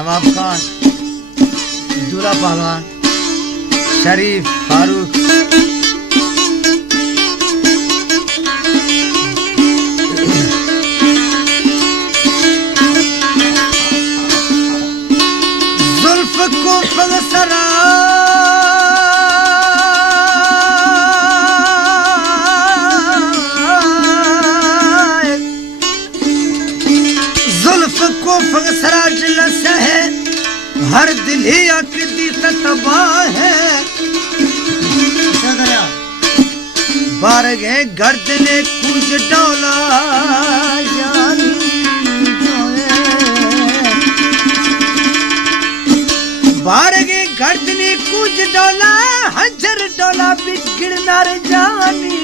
नवाब खान, दूल्हा पहलवान, शरीफ, फारूक, जुल्फ को फलसरा को फगसरा जिलस है, हर दिल ही अकदी तबाह है। बारगे गर्दने कुछ डोला जानी बारगे गर्दने कुछ डोला हजर डोला बिगड़ना रे जानी।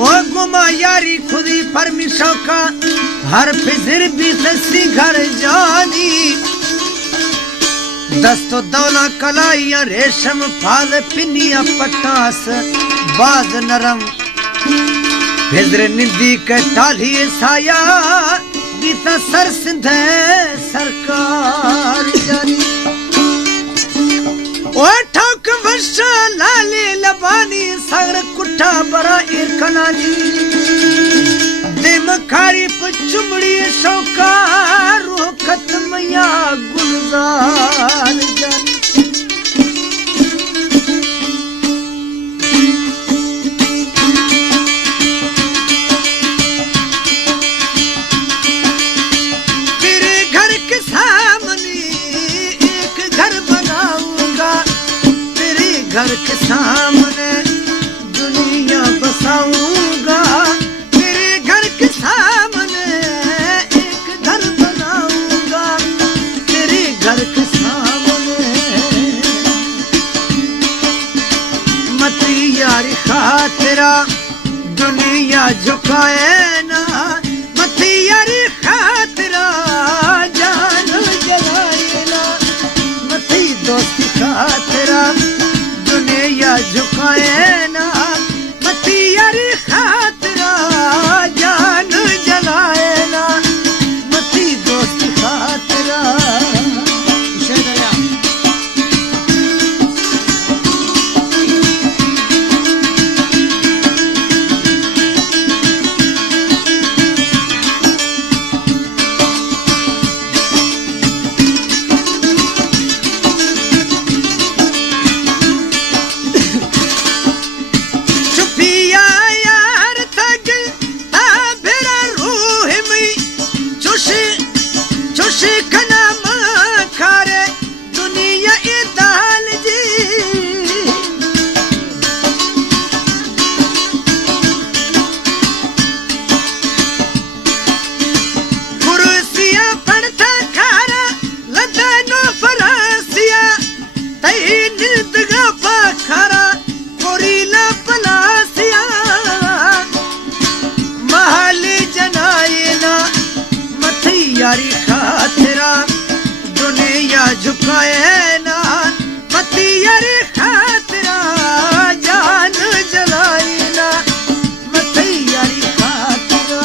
ओ गुमा यारी खुदी परमिशों का हर फिजर भी तस्सी घर जानी। दस्तो दौला कलाइया रेशम फाल पिनिया पटास बाज नरम फिजर निंदी के टाली साया बीता सर सिंधे सरकार जानी। ओ ठोक वर्षा लाली लबानी सगर कुठा बरा इरकनानी। दिमखारी पचुमड़ी शौका रूह खत्म या गुलजार जानी। तेरे घर के सामने एक घर बनाऊंगा, तेरे घर के सामने दुनिया बसाऊंगा। सामने एक घर बनाऊंगा, तेरे घर के सामने। मती यारी खातिरा दुनिया झुकाए ना, मती यारी खातिरा जान जलाए ना। मती दोस्ती खातिरा दुनिया झुकाए ना, मती यारी खातिरा जान जलाए ना, मती दोस्ती खातिरा। यारी खातिरा दुनिया झुकाए ना, मती यारी खातिरा जान जलाए ना, मती यारी खातिरा।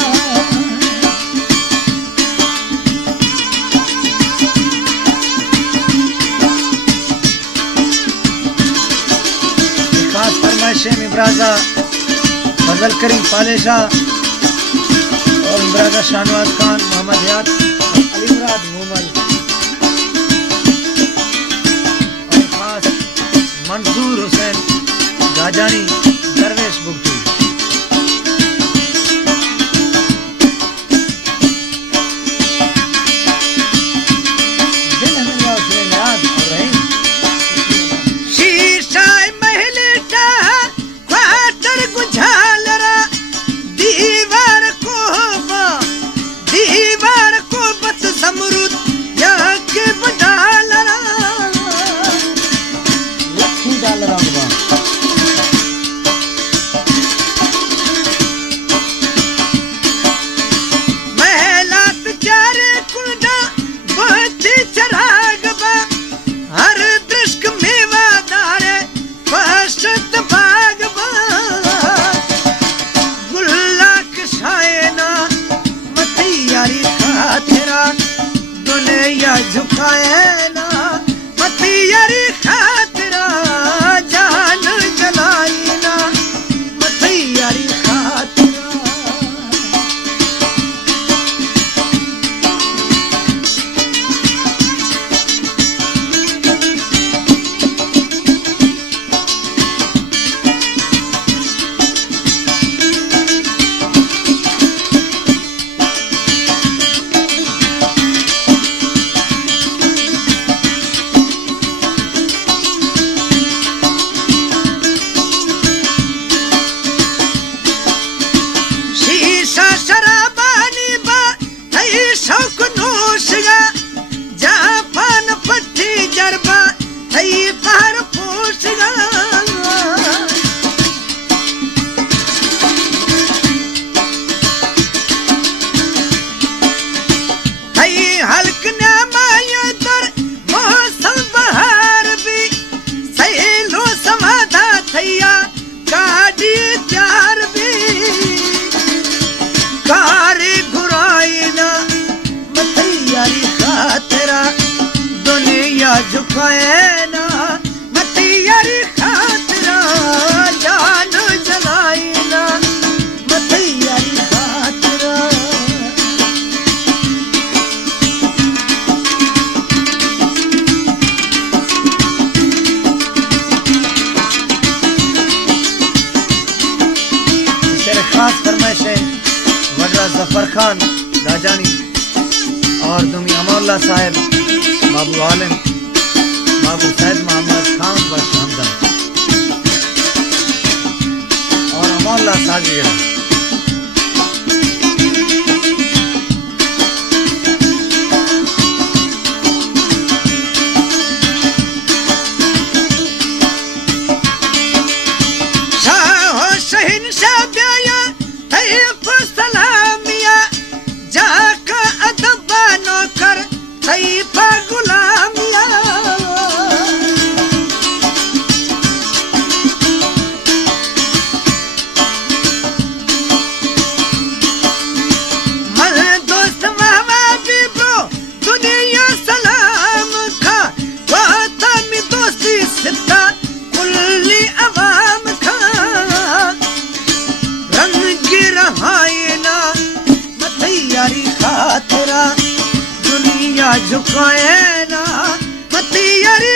खास फरमाइशें इब्राजा फजल करीम पालेशा और इब्राजा शाहनवाज खान, मोहम्मद याद, अली मुराद मोमल और खास मंसूर हुसैन गाजानी, दरवेश बुगटी। यारी खातिरा झुकाए ना मती यारी खातिरा जान जलाई ना मती यारी खातिरा झुकाए ना मती यारी खातिरा जान जलाई ना मती यारी खातिरा शेर खास फरमाइश है वडरा जफर खान राजानी और दुमी अमौल्ला साहब बाबू आलम बाबू सैद मोहम्मद खान बख्श हमदन और अमौल्ला साजिरा शाह शहनशाह ब्याया तैफ सलामिया जाका अदब नौकर तैफ गुलामिया खातिरा दुनिया झुकाए ना मती यारी